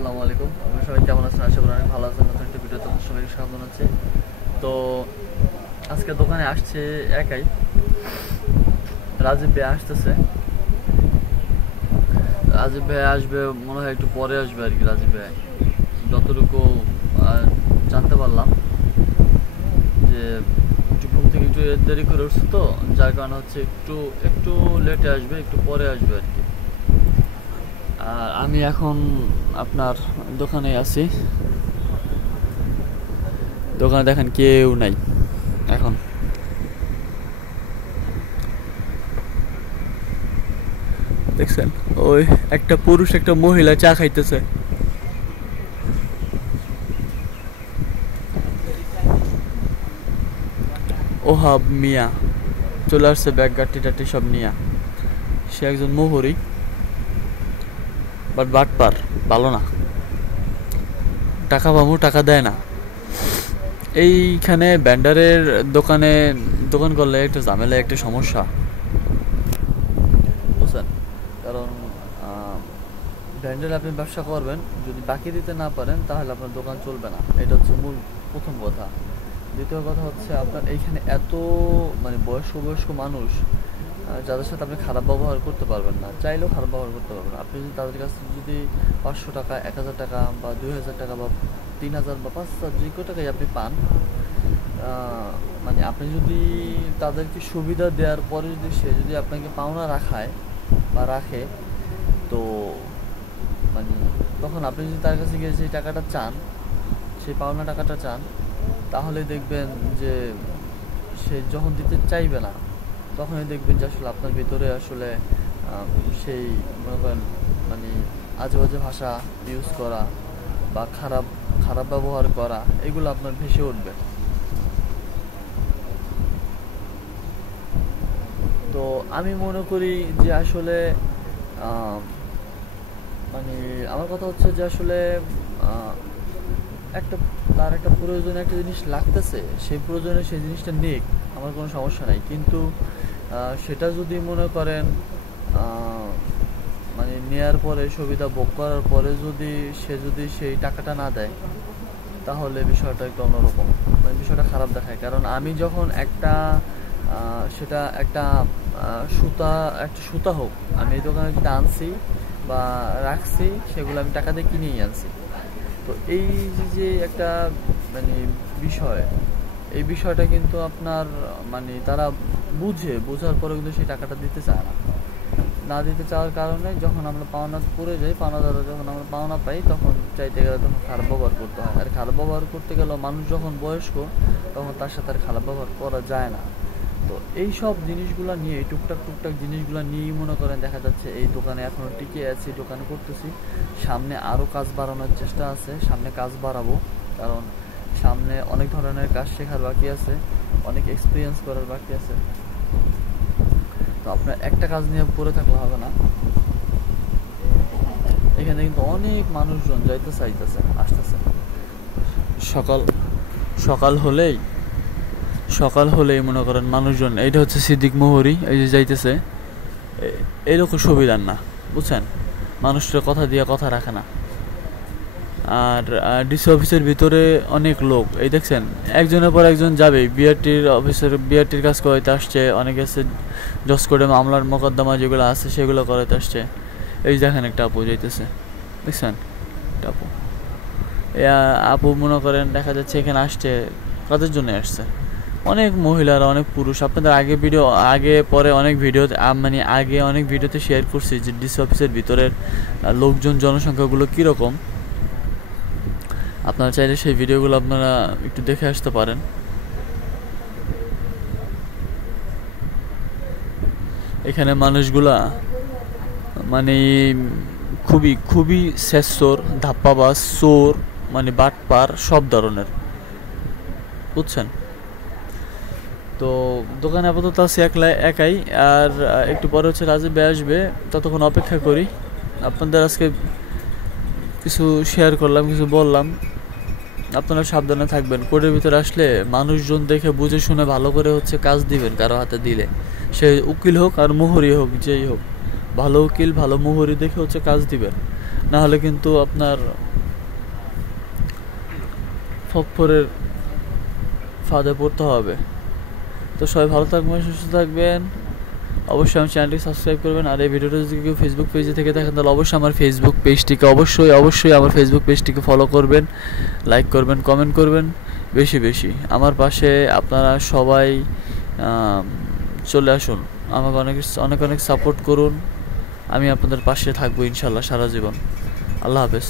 আসসালামু আলাইকুম। আপনারা সবাই কেমন আছেন? আশা করি অনেক ভালো আছেন। নতুন একটা ভিডিওতে আপনাদের সবাইকে স্বাগত জানাচ্ছি। তো আজকে দোকানে আসছে একাই, রাজীব ভাই আসতেছে। রাজীব ভাই আসবে মনে হয় একটু পরে আসবে আর কি। রাজীব ভাই যতটুকু জানতে পারলাম যে একটু ঘুম থেকে একটু দেরি করে উঠছে, তো যার কারণে হচ্ছে একটু একটু লেটে আসবে, একটু পরে আসবে আর কি। আর আমি এখন আপনার দোকানে আছি। দোকানে দেখেন কেউ নাই এখন। দেখছেন ওই একটা পুরুষ একটা মহিলা চা খাইতেছে। ওহাব মিয়া চলে আসছে ব্যাগ গাটি টাটি সব নিয়া। সে একজন মোহরি, বাট বাটপার, ভালো না। টাকা পাবো, টাকা দেয় না। এইখানে ব্যান্ডারের দোকানে দোকান করলে একটা ঝামেলা, একটা সমস্যা বুঝছেন। কারণ ব্র্যান্ডের আপনি ব্যবসা করবেন, যদি বাকি দিতে না পারেন তাহলে আপনার দোকান চলবে না। এটা হচ্ছে মূল প্রথম কথা। দ্বিতীয় কথা হচ্ছে আপনার এইখানে এত মানে বয়স্ক মানুষ, যাদের সাথে আপনি খারাপ ব্যবহার করতে পারবেন না, চাইলেও খারাপ ব্যবহার করতে পারবেন না। আপনি যদি তাদের কাছে যদি 500 টাকা, 1000 টাকা বা 2000 টাকা বা 3000 বা 5000 যে কো টাকাই আপনি পান, মানে আপনি যদি তাদেরকে সুবিধা দেওয়ার পরে যদি আপনাকে পাওনা রাখায় বা রাখে, তো মানে তখন আপনি যদি তার কাছে গিয়ে সেই টাকাটা চান, সেই পাওনা টাকাটা চান, তাহলে দেখবেন যে সে যখন দিতে চাইবে না, তখনই দেখবেন যে আসলে আপনার ভিতরে আসলে সেই মনে করেন মানে আজে বাজে ভাষা ইউজ করা বা খারাপ খারাপ ব্যবহার করা, এগুলো আপনার ভেসে উঠবে। তো আমি মনে করি যে আসলে মানে আমার কথা হচ্ছে যে আসলে একটা তার একটা প্রয়োজনে একটা জিনিস লাগতেছে, সেই প্রয়োজনে সেই জিনিসটা নিক, আমার কোনো সমস্যা নাই। কিন্তু সেটা যদি মনে করেন মানে নেয়ার পরে, সুবিধা ভোগ করার পরে যদি সেই টাকাটা না দেয়, তাহলে বিষয়টা একটু অন্যরকম, মানে বিষয়টা খারাপ দেখায়। কারণ আমি যখন সেটা একটা সুতা হোক, আমি এই দোকানে যেটা আনছি বা রাখছি, সেগুলো আমি টাকা দিয়ে কিনেই আনছি। তো এই যে একটা মানে বিষয়, এই বিষয়টা কিন্তু আপনার মানে তারা বোঝার পরে কিন্তু সেই টাকাটা দিতে চায় না দিতে চাওয়ার কারণে যখন আমরা পাওনা পড়ে যাই, পাওনা দ্বারা যখন আমরা পাওনা পাই, তখন চাইতে গেলে তখন খারাপ ব্যবহার করতে হয়। আর খারাপ ব্যবহার করতে গেলেও মানুষ যখন বয়স্ক, তখন তার সাথে আর খারাপ ব্যবহার করা যায় না। তো এই সব জিনিসগুলো নিয়ে, টুকটাক জিনিসগুলো নিয়েই মনে করেন দেখা যাচ্ছে এই দোকানে এখনো টিকে আছি, দোকানে করতেছি। সামনে আরও কাজ বাড়ানোর চেষ্টা আছে, সামনে কাজ বাড়াবো। কারণ সামনে অনেক ধরনের কাজ শেখার বাকি আছে, অনেক এক্সপিরিয়েন্স করার বাকি আছে। তো আপনার একটা কাজ নিয়ে পড়ে থাকলে হবে না। এখানে কিন্তু অনেক মানুষজন চাইতেছে, আসতেছে। সকাল সকাল হলেই মনে করেন মানুষজন, এইটা হচ্ছে সিদ্দিক মোহরি, এই যে যাইতেছে। এইরকম সুবিধার না, বুঝছেন। মানুষের কথা দিয়ে কথা রাখে না। আর ডিসি অফিসের ভিতরে অনেক লোক, এই দেখছেন একজনের পর একজন যাবে। বিআরটির কাজ করাইতে আসছে, অনেকে আছে জজ করে মামলার মোকদ্দমা যেগুলো আছে সেগুলো করাইতে আসছে। এই দেখেন একটা আপু যাইতেছে, দেখছেন একটা আপু মনে করেন দেখা যাচ্ছে এখানে আসছে, কাদের জন্য আসছে। অনেক মহিলারা, অনেক পুরুষ। আপনাদের আগে পরে অনেক ভিডিওতে শেয়ার করছি যে ডিসি অফিসের ভিতরের জনসংখ্যাগুলো কীরকম। আপনারা চাইলে সেই ভিডিওগুলো আপনারা একটু দেখে আসতে পারেন। এখানে মানুষগুলা মানে খুবই শেষর, ধাপ্পাবাজ, চোর, মানে বাটপার সব ধরনের, বুঝছেন। তো দোকানে আপাতত আছে একাই। আর একটু পরে হচ্ছে রাজীব ভাই আসবে, ততক্ষণ অপেক্ষা করি। আপনাদের আজকে কিছু শেয়ার করলাম, কিছু বললাম। আপনারা সাবধানে থাকবেন। কোর্টের ভিতরে আসলে মানুষজন দেখে বুঝে শুনে ভালো করে হচ্ছে কাজ দিবেন। কারো হাতে দিলে, সে উকিল হোক আর মোহরি হোক, যেই হোক, ভালো উকিল ভালো মোহরি দেখে হচ্ছে কাজ দিবেন। না হলে কিন্তু আপনার ফক্করের ফাঁদে পড়তে হবে। তো সবাই ভালো থাকবেন, সুস্থ থাকবেন। অবশ্যই আমার চ্যানেলটি সাবস্ক্রাইব করবেন। আর এই ভিডিওটা যদি কেউ ফেসবুক পেজে থেকে দেখেন তাহলে অবশ্যই আমার ফেসবুক পেজটিকে অবশ্যই আমার ফেসবুক পেজটিকে ফলো করবেন, লাইক করবেন, কমেন্ট করবেন বেশি বেশি। আমার পাশে আপনারা সবাই চলে আসুন, আমাকে অনেক অনেক অনেক সাপোর্ট করুন। আমি আপনাদের পাশে থাকবো ইনশাল্লাহ সারা জীবন। আল্লাহ হাফেজ।